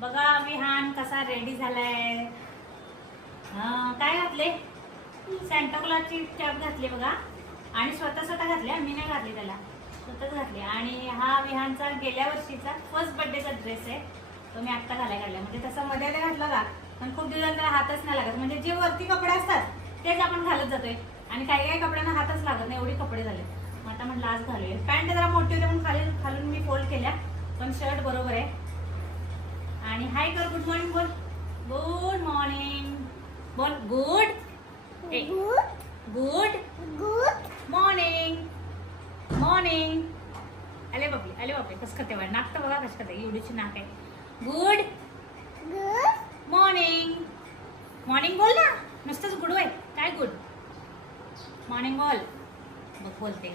बघा विहान कसा रेडी झालाय. काय घातले? सँटाक्लॉजची कॅप घातली बघा. आणि स्वतः स्वतः घातले मी नाही घातली त्याला. स्वतःच घातली. आणि हा विहानचा गेल्या वर्षीचा फर्स्ट बर्थडेचा ड्रेस आहे. तो मी आत्ता घालाय घातला म्हणजे तसं मध्ये घातला का? पण खूप दिवसांना त्याला हातच नाही लागत. म्हणजे जे वरती कपडे असतात तेच आपण घालत जातोय. आणि काही काही कपड्यांना हातच लागत नाही. एवढे कपडे झाले. मग आता म्हटलं आज घालूया. पॅन्ट जरा मोठी होते पण खाली खालून मी फोल्ड केल्या. पण शर्ट बरोबर आहे. आणि हाय कर गुड मॉर्निंग बोल. गुड मॉर्निंग बोल गुड गुड मॉर्निंग मॉर्निंग अले बापले अले बापले कसं करते बघा नाक तर बघा कसं करते एवढीची नाक आहे. गुड मॉर्निंग मॉर्निंग बोल ना. नुसतंच गुड वय काय गुड मॉर्निंग बोल. बघ बोलते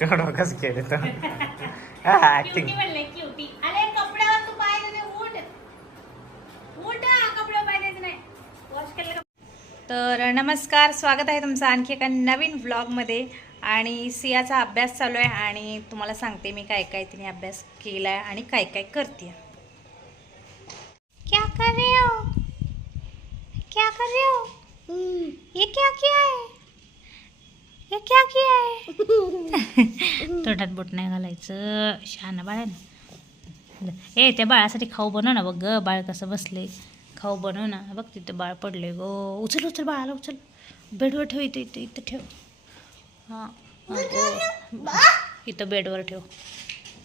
का केलं तर ऍक्टिंग तर नमस्कार स्वागत आहे तुमचं आणखी एका नवीन व्लॉगमध्ये आणि सियाचा अभ्यास चालू आहे आणि तुम्हाला सांगते मी काय काय तिने अभ्यास केला आहे आणि काय काय करते क्या कर रहे हो? क्या कर रहे हो? ये क्या किया है? ये क्या किया है? तोंडात बोट नाही घालायचं. शहाणा बाळ आहे ना. ए त्या बाळासाठी खाऊ बनव ना बघ ग. बाळ कसं बसले खाऊ बनव ना. बघ तिथं बाळ पडले गो. उचल उचल बाळाला उचल. बेडवर ठेव इथं इथं इथं ठेव. हां. अगं. इथं बेडवर ठेव.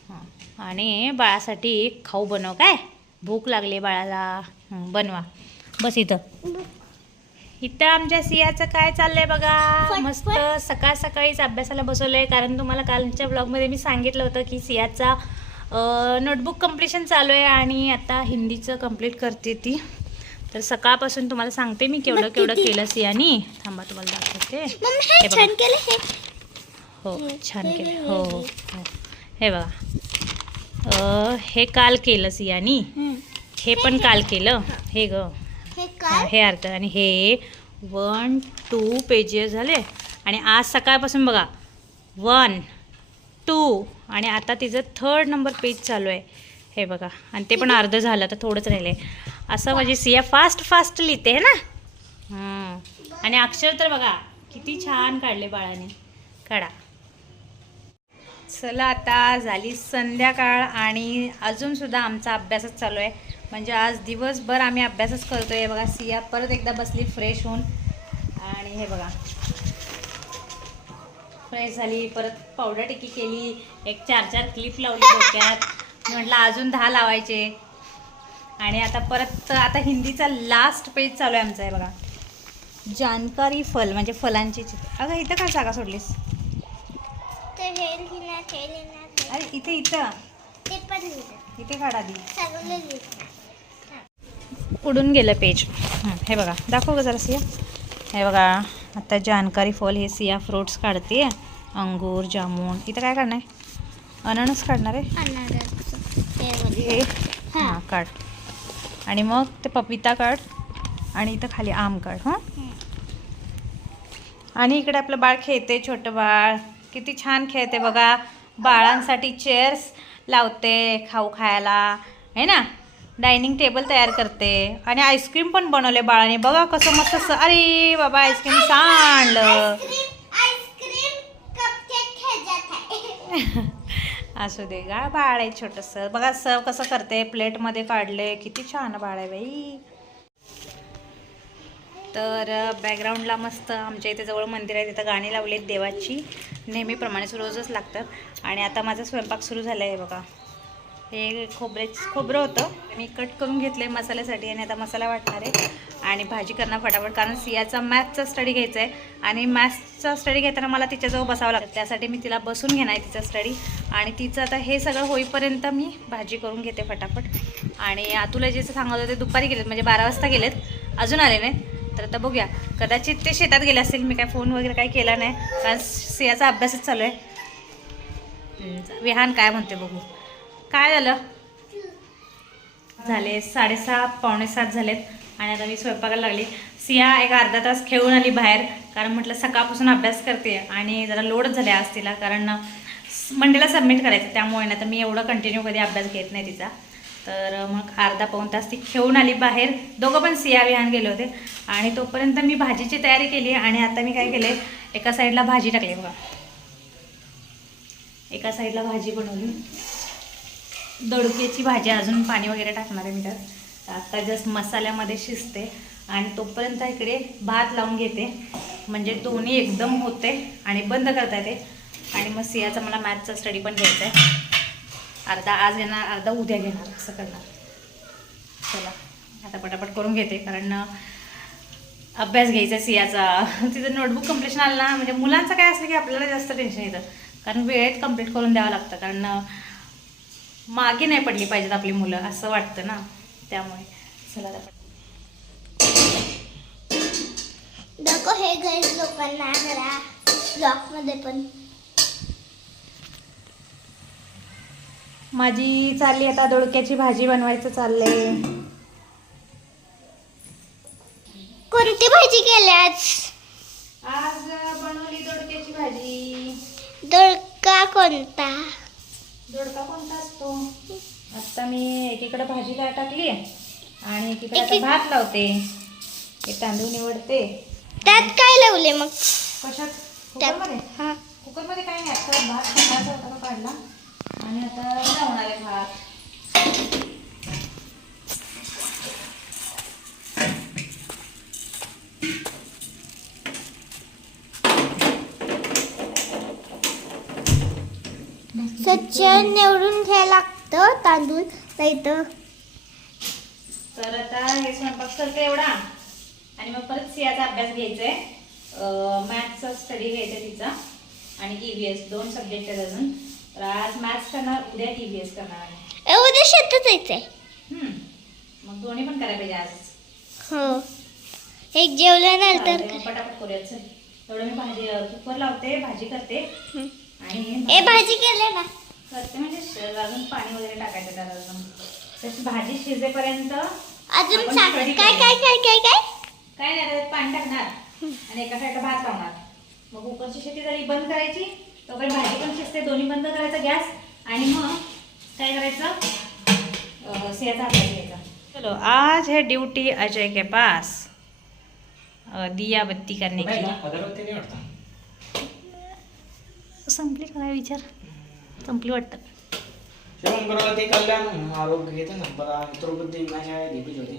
हां. आणि बाळासाठी खाऊ बनव काय? भूक लागली बाळाला. बनवा. बस इथं. इथं आमच्या सियाचं काय चाललंय बघा? मस्त सकाळ सकाळीच अभ्यासाला बसवलंय. कारण तुम्हाला कालच्या ब्लॉगमध्ये मी सांगितलं होतं की सियाचा नोटबुक कम्प्लिशन चालू आहे आणि आता हिंदीचं कंप्लीट करते ती. तर सकाळपासून तुम्हाला सांगते मी केवढं केवढं केलं सियानी थांबा तुम्हाला दाखवते. हे बघा. हो. छान केलं. हो हो हो. हे. बघा. हे काल केलं सियानी हे पण काल केलं. हे. ग. हा, हे अर्थ आणि हे वन टू पेजेस झाले. आणि आज सकाळपासून बघा. वन टू आणि आता तिचं थर्ड नंबर पेज चालू आहे. हे बघा. आणि ते पण अर्ध झालं तर थोडंच राहिलं आहे असं माझी सिया फास्ट फास्ट लिहिते है ना? हं. आणि अक्षर तर बघा किती छान काढले बाळाने. काढा. चला आता झाली संध्याकाळ आणि अजूनसुद्धा आमचा अभ्यासच चालू आहे. म्हणजे आज दिवसभर आम्ही अभ्यासच करतोय. बघा सिया परत एकदा बसली फ्रेश होऊन. आणि हे बघा. फ्रेश झाली परत पावडर टिकी केली. एक चार चार क्लिप लावली डोक्यात. म्हटलं अजून दहा लावायचे. आणि आता परत आता हिंदीचा लास्ट पेज चालू आहे आमचा आहे बघा. जानकारी फल म्हणजे फलांची चित्र. अगं इथं का जागा सोडलीस? अरे इथे इथं. इथे काढा दी उडून गेलं पेज हं, हे बघा. दाखव ग जरा सिया. हे बघा आता जानकारी फल हे सिया फ्रुट्स काढते. अंगूर जामून. इथं काय काढणार आहे? अननस काढणार आहे? हे. हां काढ. आणि मग ते पपिता काढ आणि इथं खाली आम काढ हां? आणि इकडे आपलं बाळ खेळते छोटं बाळ. किती छान खेळते बघा. बाळांसाठी चेअर्स लावते खाऊ खायला. आहे ना? डायनिंग टेबल तयार करते. आणि आईस्क्रीम पण बनवले बाळाने. बघा कसं मस्त स- अरे बाबा आईस्क्रीम सांडलं. असू दे गा बाळ आहे छोटंसं. बघा सर्व कसं करते प्लेटमध्ये काढले किती छान बाळ आहे बाई. तर बॅकग्राऊंडला मस्त आमच्या इथे जवळ मंदिर आहे तिथं गाणी लावली आहेत देवाची नेहमीप्रमाणेच रोजच लागतात. आणि आता माझा स्वयंपाक सुरू झाला आहे बघा. हे खोबरे खोबरं होतं. मी कट करून घेतलं आहे मसाल्यासाठी आणि आता मसाला वाटणार आहे. आणि भाजी करणार फटाफट कारण सियाचा मॅथ्सचा स्टडी घ्यायचा आहे आणि मॅथ्सचा स्टडी घेताना मला तिच्याजवळ बसावं लागतं. त्यासाठी मी तिला बसून घेणार आहे तिचा स्टडी आणि तिचं आता हे सगळं होईपर्यंत मी भाजी करून घेते फटाफट. आणि तुला जे सांगत होते दुपारी गेलेत म्हणजे बारा वाजता गेलेत. अजून आले नाहीत. तर आता बघूया. कदाचित ते शेतात गेले असतील. मी काय फोन वगैरे काही केला नाही. कारण सियाचा अभ्यासच चालू आहे. विहान काय म्हणते बघू. काय झालं? झाले साडेसहा पावणे सात झालेत. आणि आता मी स्वयंपाकाला लागली. सिया एक अर्धा तास खेळून आली बाहेर कारण म्हटलं सकाळपासून अभ्यास करते आणि जरा लोडच झाले आज तिला कारण मंडेला सबमिट करायचं त्यामुळे ना तर मी एवढं कंटिन्यू कधी अभ्यास घेत नाही तिचा. तर मग अर्धा पाऊण तास ती खेळून आली बाहेर. दोघं पण सिया विहान गेले होते आणि तोपर्यंत मी भाजीची तयारी केली आणि आता मी काय केले एका साईडला भाजी टाकली बघा. एका साईडला भाजी बनवली. दोडक्याची भाजी अजून पाणी वगैरे टाकणार आहे मी तर आता जस्ट मसाल्यामध्ये शिजते आणि तोपर्यंत इकडे भात लावून घेते. म्हणजे दोन्ही एकदम होते आणि बंद करता येते. आणि मग सियाचा मला मॅथचा स्टडी पण घ्यायचा आहे अर्धा आज घेणार अर्धा उद्या घेणार असं करणार. चला आता पटापट करून घेते कारण अभ्यास घ्यायचा सियाचा. तिथं नोटबुक कम्प्लिशन आलं ना म्हणजे मुलांचं काय असलं की आपल्याला जास्त टेन्शन येतं. कारण वेळेत कंप्लीट करून द्यावं लागतं कारण मागे नाही पडली पाहिजेत आपली मुलं असं वाटतं ना. त्यामुळे चला नको हे गैर लोकांना जरा ब्लॉकमध्ये पण. माझी चालली आता दोडक्याची भाजी बनवायचं चाललंय. कोणती भाजी केली आज आज बनवली दोडक्याची भाजी. दोडका कोणता? दोडका कोणता असतो? आता मी एकीकडे भाजी काय टाकली आणि एकीकडे आता भात लावते. एक तांदूळ निवडते. त्यात काय लावले मग? कशात? कुकरमध्ये? हा. कुकरमध्ये काही नाही आता भात होता तो काढला. आणि आता लावणार आहे भात. स्वच्छ निवडून घ्यायला लागतं तांदूळ नाही तर तर आता हे स्वयंपाक करते एवढा. आणि मग परत सियाचा अभ्यास घ्यायचा आहे मॅथ्सचा स्टडी घ्यायचा आहे तिचा. आणि ई व्ही एस दोन सब्जेक्ट आहेत अजून. तर आज मॅथ्स करणार उद्या ई व्ही एस करणार आहे. उद्या शेतात जायचंय. हम्म. मग दोन्ही पण करायला पाहिजे आजच हो. एक जेवल्यानंतर चालतंय, मग पटापट करूया चल. एवढं मी भाजी कुकर लावते भाजी करते. आणि ए भाजी केले ना? करते म्हणजे अजून पाणी वगैरे टाकायचं त्याला अजून. त्याची भाजी शिजेपर्यंत अजून आपण सांग कढी काय करूया. काय काय काय काय काय नाही पाणी टाकणार. आणि एका साईडला भात लावणार. मग कुकरची शेती झाली बंद करायची तोपर्यंत भाजी पण शिजते दोन्ही बंद करायचा गॅस. आणि मग काय करायचं? घ्यायचा. चलो आज है ड्यूटी अजय के पास. दिया बत्ती करने अगरबत्ती नाही वाटतं संपली का काय विचार? संपली वाटतं. शिवम कल्याण आरोग्य घेते ना बरा मित्रबुद्धी माझ्या दीपी ज्योती